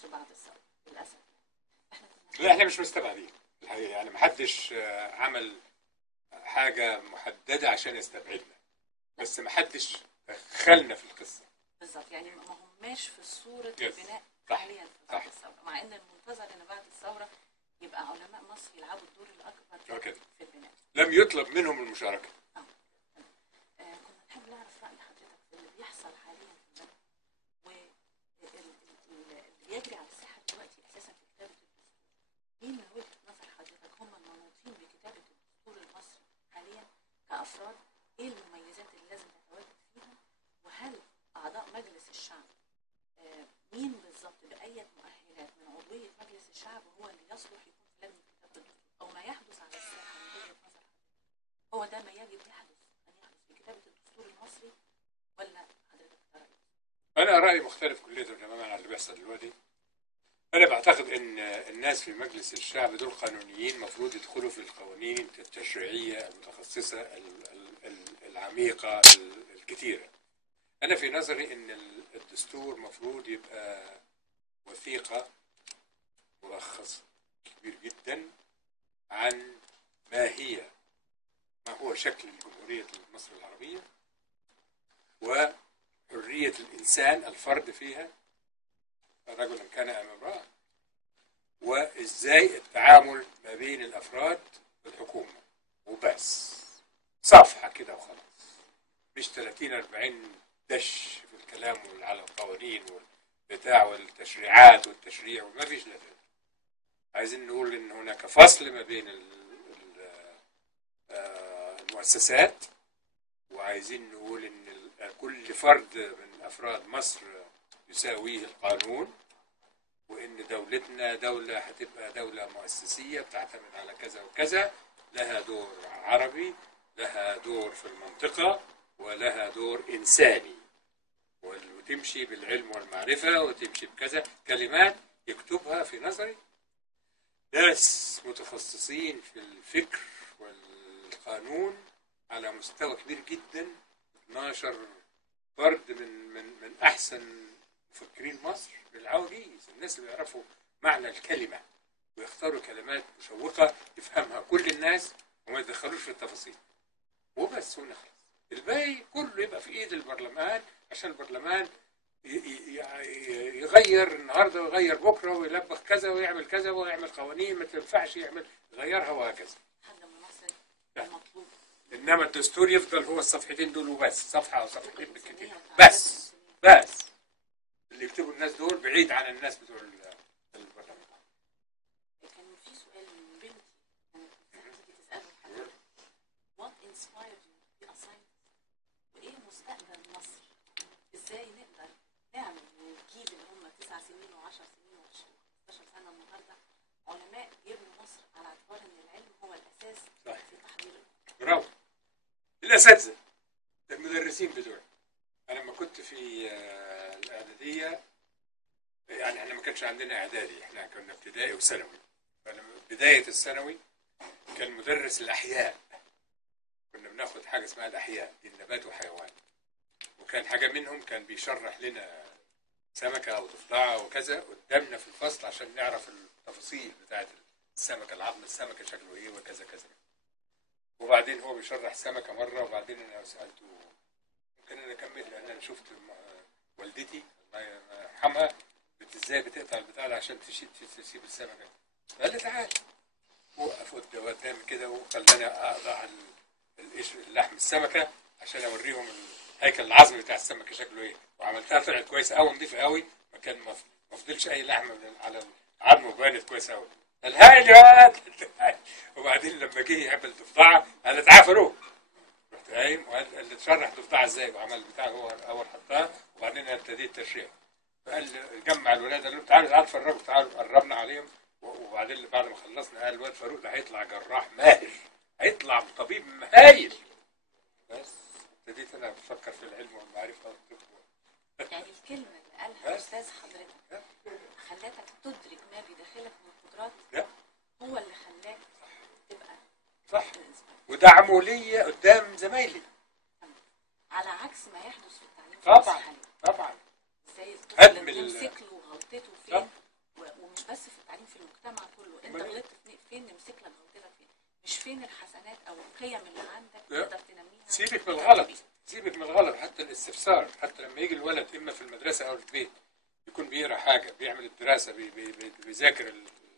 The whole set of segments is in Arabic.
مصر بعد الثوره للاسف. لا احنا مش مستبعدين الحقيقه، يعني محدش عمل حاجه محدده عشان يستبعدنا، بس محدش دخلنا في القصه بالظبط. يعني ما هماش في صوره Yes. البناء صح. حاليا بعد الثوره، مع ان المنتظر ان بعد الثوره يبقى علماء مصر يلعبوا الدور الاكبر كده. في البناء. لم يطلب منهم المشاركه. كنا نحب نعرف رأي حضرتك في اللي بيحصل حاليا في البلد واللي بيجري على الساحة دلوقتي أساسا في كتابة الدستور. مين من وجهة نظر حضرتك هم المنوطين بكتابة الدستور المصري حاليا كأفراد؟ إيه المميزات اللي لازم تتواجد فيها؟ وهل أعضاء مجلس الشعب مين بالظبط بأية مؤهلات من عضوية مجلس الشعب هو اللي يصلح يكون في لجنة كتابة الدستور؟ أو ما يحدث على الساحة من وجهة نظر حضرتك هو ده ما يجب يحدث في كتابة الدستور المصري، ولا حضرتك رأيك؟ انا رايي مختلف كليا تماما عن اللي بيحصل دلوقتي. انا بعتقد ان الناس في مجلس الشعب دول قانونيين، المفروض يدخلوا في القوانين التشريعيه المتخصصه العميقه الكثيره. انا في نظري ان الدستور مفروض يبقى وثيقه ملخص كبير جدا عن ما هو شكل الجمهوريه مصر العربيه وحريه الانسان الفرد فيها رجلا كان ام امراه، وازاي التعامل ما بين الافراد والحكومه، وبس. صفحه كده وخلاص، مش 30 40 دش في الكلام على القوانين والبتاع والتشريعات والتشريع، وما فيش لا كده. عايزين نقول ان هناك فصل ما بين المؤسسات، وعايزين نقول ان كل فرد من افراد مصر يساويه القانون، وان دولتنا دولة هتبقى دولة مؤسسية بتعتمد على كذا وكذا، لها دور عربي، لها دور في المنطقة، ولها دور إنساني، وتمشي بالعلم والمعرفة، وتمشي بكذا كلمات يكتبها في نظري ناس متخصصين في الفكر والقانون على مستوى كبير جدا. 12 فرد من أحسن مفكرين مصر بالعواجيز، الناس اللي بيعرفوا معنى الكلمة ويختاروا كلمات مشوقة يفهمها كل الناس وما يدخلوش في التفاصيل، وبس ونخلص. الباقي كله يبقى في ايد البرلمان، عشان البرلمان يغير النهارده ويغير بكره ويلبخ كذا ويعمل كذا ويعمل قوانين ما تنفعش يغيرها وهكذا. حد مناصر المطلوب. انما الدستور يفضل هو الصفحتين دول وبس، صفحه او صفحتين بالكتير بس. اللي يكتبوا الناس دول بعيد عن الناس بتوع البرلمان. كان في سؤال من بنتي كانت تساله لحضرتك: What inspired you to be a scientist؟ وايه مستقبل مصر؟ ازاي نقدر نعمل من الجيل اللي هم 9 سنين و10 سنين و15 سنه النهارده علماء يبنوا مصر على اعتبار ان العلم هو الاساس في تحضير. برافو. الاساتذه المدرسين بتوعي، انا لما كنت في الاعداديه، يعني احنا ما كانش عندنا اعدادي، احنا كنا ابتدائي وثانوي. بدايه الثانوي كان مدرس الاحياء، كنا بناخد حاجه اسمها الاحياء، دي النبات وحيوان، وكان حاجه منهم كان بيشرح لنا سمكه او ضفدعه وكذا قدامنا في الفصل عشان نعرف التفاصيل بتاعت السمكه، العظم السمكه شكله ايه وكذا كذا. وبعدين هو بيشرح سمكه مره، وبعدين انا سالته ممكن انا اكمل، لان انا شفت والدتي الله يرحمها ازاي بتقطع البتاع ده عشان تسيب السمكه. قال لي تعال، وقف قدامي كده وخلاني اقطع اللحم السمكه عشان اوريهم الهيكل العظمي بتاع السمكه شكله ايه، وعملتها طلعت كويسه قوي نضيفه قوي، ما فضلش اي لحم على العظم وبانت كويسه قوي. الهايل يا واد. وبعدين لما جه يعمل ضفدعه قال تعال فاروق، رحت قايم وقال لي تشرح ضفدعه ازاي، وعمل بتاع هو اول حطها، وبعدين ابتديت تشريح. فقال جمع الولاد قال لهم تعالوا اتفرجوا، تعالوا قربنا عليهم، وبعدين بعد ما خلصنا قال الواد فاروق ده هيطلع جراح ماهر، هيطلع طبيب هايل. بس ابتديت انا افكر في العلم والمعرفه والطب. يعني الكلمه اللي قالها استاذ حضرتك خلتك تدرك ما بداخلك من قدرات، هو اللي خلاك تبقى صح، ودعمه ليا قدام زمايلي، على عكس ما يحدث في التعليم. طبعا ازاي الطفل يمسك له غلطته فين بس في التعليم، في المجتمع كله. انت غلطت فين نمسك لك غلطتك فين، مش فين الحسنات او القيم اللي عندك تقدر تنميها. سيبك من الغلط، سيبك من الغلط، حتى الاستفسار، حتى لما يجي الولد اما في المدرسه او البيت يكون بيقرا حاجه، بيعمل الدراسه، بيذاكر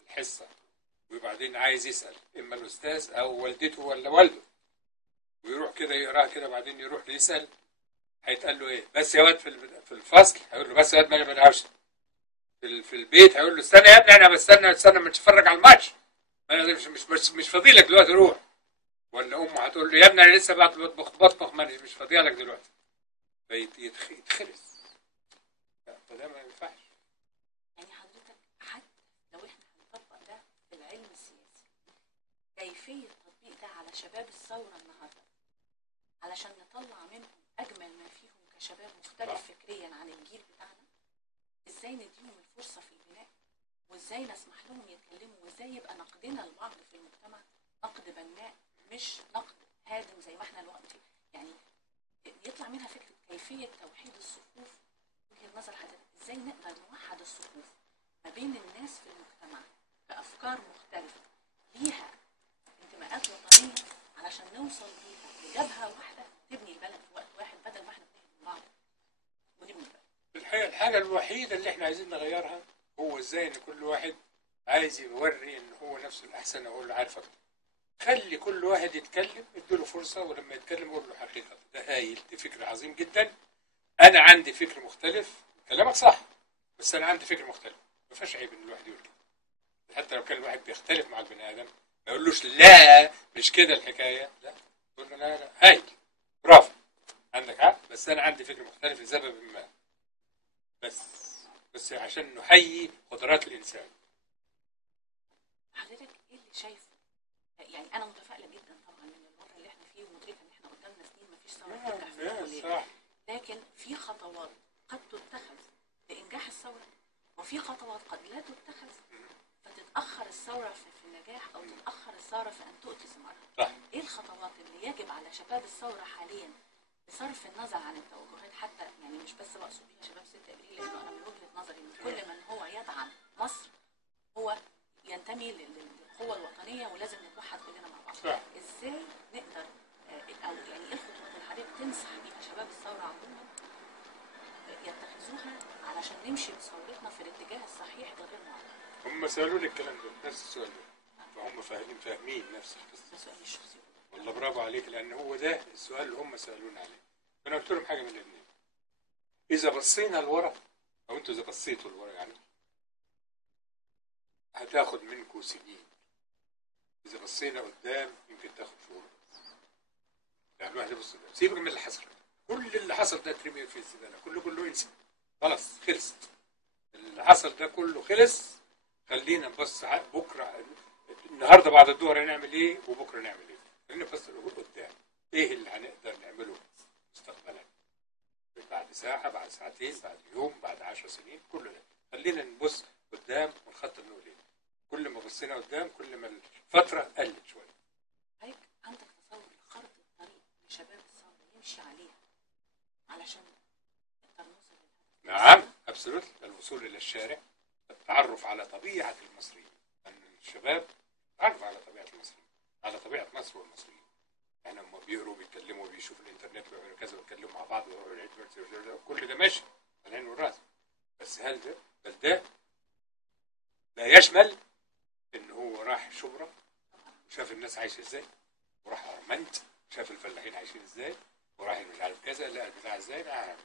الحصه، وبعدين عايز يسال اما الاستاذ او والدته ولا والده، ويروح كده يقراها كده، بعدين يروح يسال، هيتقال له ايه؟ بس يا واد في الفصل هيقول له بس يا واد ما بنعرفش. في البيت هيقول له استنى يا ابني انا بستنى ما تتفرج على الماتش، انا مش فاضي لك دلوقتي روح. ولا امه هتقول له يا ابني انا لسه بطبخ مش فاضي لك دلوقتي، فيتخرس. فده ما ينفعش. يعني حضرتك حتى لو احنا هنطبق ده في العلم السياسي، كيفية تطبيق ده على شباب الثورة النهاردة علشان نطلع منهم أجمل ما فيهم كشباب مختلف فكريا عن الجيل بتاعنا، ازاي نديهم الفرصة في البناء، وازاي نسمح لهم يتكلموا، وازاي يبقى نقدنا لبعض في المجتمع نقد بناء مش نقد هادم زي ما احنا دلوقتي. يعني يطلع منها فكرة كيفية توحيد الصفوف. وجهة نظر حضرتك ازاي نقدر نوحد الصفوف ما بين الناس في المجتمع بأفكار مختلفة ليها انتماءات وطنية، علشان نوصل بيها لجبهة واحدة تبني البلد في وقت واحد، بدل ما احنا بنهدم بعض ونبني البلد. الحقيقة الحاجة الوحيدة اللي احنا عايزين نغيرها هو ازاي ان كل واحد عايز يوري ان هو نفسه الاحسن، او اللي عارف اكتر. خلي كل واحد يتكلم، اديله فرصة، ولما يتكلم قول له حقيقة ده هايل، دي فكر عظيم جدا، انا عندي فكر مختلف، كلامك صح بس انا عندي فكر مختلف. ما فيهاش عيب ان الواحد يقول كده، حتى لو كان الواحد بيختلف مع البني ادم ما يقولوش لا مش كده الحكاية، لا يقول له لا هايل برافو عندك حق بس انا عندي فكر مختلف لسبب ما، بس عشان نحيي قدرات الانسان. حضرتك ايه اللي شايفه؟ يعني انا متفائله جدا طبعا من الوضع اللي احنا فيه، ومدركه ان احنا قدامنا سنين مفيش ثوره تنجح في الاوليه، لكن في خطوات قد تتخذ لانجاح الثوره، وفي خطوات قد لا تتخذ فتتاخر الثوره في النجاح، او تتاخر الثوره في ان تؤتي ثمارها. ايه الخطوات اللي يجب على شباب الثوره حاليا بصرف النظر عن التوجهات، حتى يعني مش بس بقصد بيها شباب 6 ابريل، لانه انا من وجهه نظري ان كل من هو يدعم مصر هو ينتمي للقوة الوطنية، ولازم نتوحد كلنا مع بعض. ازاي نقدر او يعني ايه الخطوات اللي حضرتك تنصح بيها شباب الثورة عموما يتخذوها علشان نمشي بثورتنا في الاتجاه الصحيح غير معارض؟ هم سألوني الكلام ده، نفس السؤال ده، فهم فاهمين نفس القصة. ده سؤالي الشخصي. والله برافو عليك، لأن هو ده السؤال اللي هم سألوني عليه. أنا قلت لهم حاجة من الاثنين، إذا بصينا لورا أو أنتوا إذا بصيتوا لورا يعني هتاخد منكم سنين، إذا بصينا قدام يمكن تاخد شهور. يعني الواحد يبص قدام، سيبك من اللي حصل، كل اللي حصل ده ترمي في الزبالة، كله انسى، خلاص خلصت. اللي حصل ده كله خلص، خلينا نبص بكرة، النهارده بعد الظهر هنعمل إيه وبكرة نعمل إيه. خلينا نبص قدام، إيه اللي هنقدر نعمله مستقبلا، بعد ساعة، بعد ساعتين، بعد يوم، بعد 10 سنين، كل ده خلينا نبص قدام ونخطط نقول ايه. كل ما بصينا قدام كل ما الفترة قلت شوية. حضرتك عندك تصور لخارطة الطريق لشباب الثورة يمشي عليها علشان نقدر نوصل للهدف؟ نعم ابسولوت، الوصول الى الشارع، التعرف على طبيعة المصريين، ان الشباب تعرف على طبيعة المصريين، على طبيعة مصر والمصريين. يعني هم بيقروا بيتكلموا بيشوفوا الانترنت ويعملوا كذا ويتكلموا مع بعض ويروحوا العيد، كل ده ماشي على العين والراس، بس هل ده لا يشمل ان هو راح شبرا وشاف الناس عايشه ازاي، وراح ارمنت شاف الفلاحين عايشين ازاي، وراح مش عارف كذا، لا البتاع ازاي، لا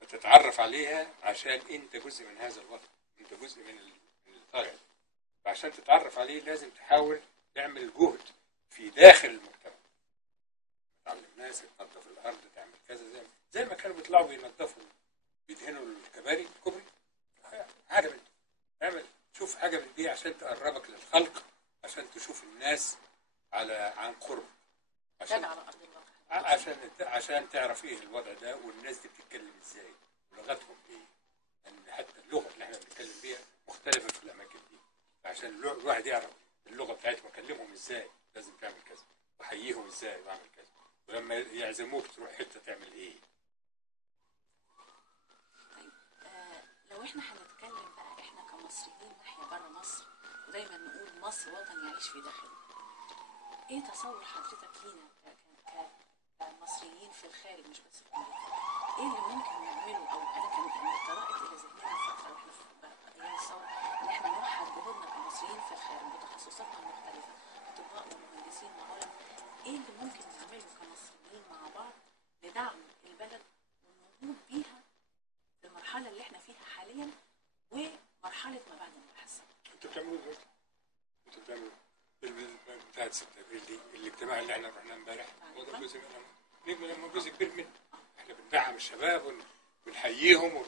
فتتعرف عليها عشان انت جزء من هذا الوطن، انت جزء من الطارئ، فعشان تتعرف عليه لازم تحاول تعمل جهد في داخل المجتمع، تعلم ناس تنظف الارض، تعمل كذا زي ما كانوا بيطلعوا بينظفوا بيدهنوا الكباري الكوبري، حاجه من اعمل، شوف حاجه من دي عشان تقربك للخلق، عشان تشوف الناس عن قرب، عشان على ارض الواقع، عشان تعرف ايه الوضع ده، والناس دي بتتكلم ازاي ولغتهم ايه، لان حتى اللغه اللي احنا بنتكلم بيها مختلفه في الاماكن دي، عشان الواحد يعرف اللغه بتاعتهم اكلمهم ازاي لازم تعمل كذا، واحييهم ازاي واعمل كذا، ولما يعزموك تروح حته تعمل ايه. طيب لو احنا هنتكلم بقى احنا كمصريين نحيا بره مصر، ودايما نقول مصر وطن يعيش في داخله. ايه تصور حضرتك لينا كمصريين في الخارج مش بس في امريكا؟ ايه اللي ممكن نعمله؟ او انا كان طرأت الى ذهننا فتره واحنا في ايام الثوره ان احنا نوحد جهودنا كمصريين في الخارج بتخصصاتنا المختلفه، اطباء ومهندسين وعلماء. ايه اللي ممكن نعمله كمصريين مع بعض لدعم البلد والنهوض بيها في المرحله اللي احنا فيها حاليا ومرحله ما بعد المحاسبه؟ انتوا بتعملوا دلوقتي، انتوا بتعملوا بتاعت 6 ابريل دي، الاجتماع اللي احنا رحنا امبارح هو ده جزء منه، جزء كبير منه. احنا بندعم الشباب وبنحييهم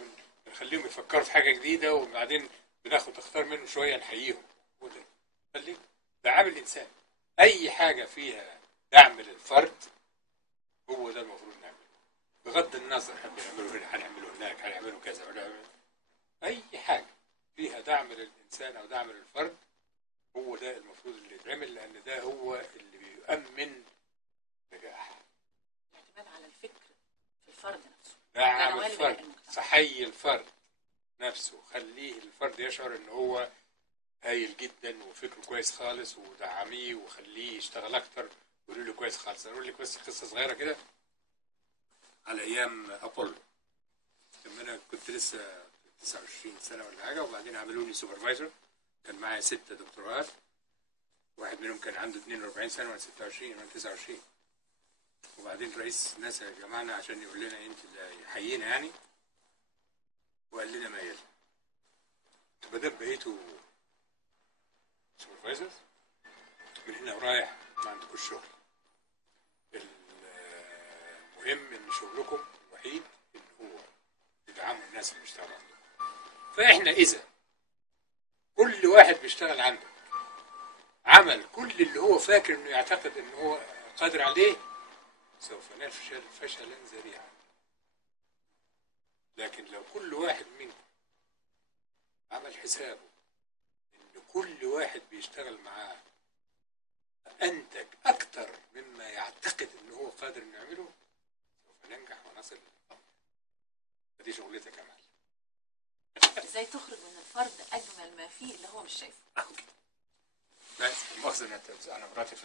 وبنخليهم يفكروا في حاجه جديده، وبعدين نختار منه شويه نحييهم. هو ده خليه ده عامل الانسان. اي حاجه فيها دعم للفرد هو ده المفروض نعمله، بغض النظر هنعمله هنا هنعمله هناك هنعمله كذا ولا اي حاجه فيها دعم للانسان او دعم للفرد هو ده المفروض اللي يتعمل، لان ده هو اللي بيؤمن نجاح. الاعتماد على الفكر في الفرد نفسه، دعم الفرد، صحي الفرد نفسه، خليه الفرد يشعر ان هو هايل جدا وفكره كويس خالص، ودعميه وخليه يشتغل اكتر ويقولوا له كويس خالص. اقول لك بس قصه صغيره كده على ايام ابولو. لما انا كنت لسه 29 سنه ولا حاجه، وبعدين عملوا لي سوبرفايزر، كان معايا 6 دكتوراه، واحد منهم كان عنده 42 سنه وانا 26 وانا 29. وبعدين رئيس ناسا جمعنا عشان يقول لنا انت اللي يحيينا يعني، وقال لنا ما يلي انتوا ما دام بقيتوا سوبرفايزرز من هنا ورايح ما عندكوش شغل. المهم ان شغلكم الوحيد ان هو تدعموا الناس اللي بيشتغلوا عندكم. فاحنا اذا كل واحد بيشتغل عندك عمل كل اللي هو فاكر انه يعتقد انه هو قادر عليه، سوف نفشل فشلا ذريعا. لكن لو كل واحد منكم عمل حسابه ان كل واحد بيشتغل معاه انتج اكتر مما يعتقد انه هو قادر انه يعمله، سوف ننجح ونصل للامر. فدي شغلتك يا معلم. ازاي تخرج من الفرد اجمل ما فيه اللي هو مش شايفه. بس مؤاخذة انا مراتي في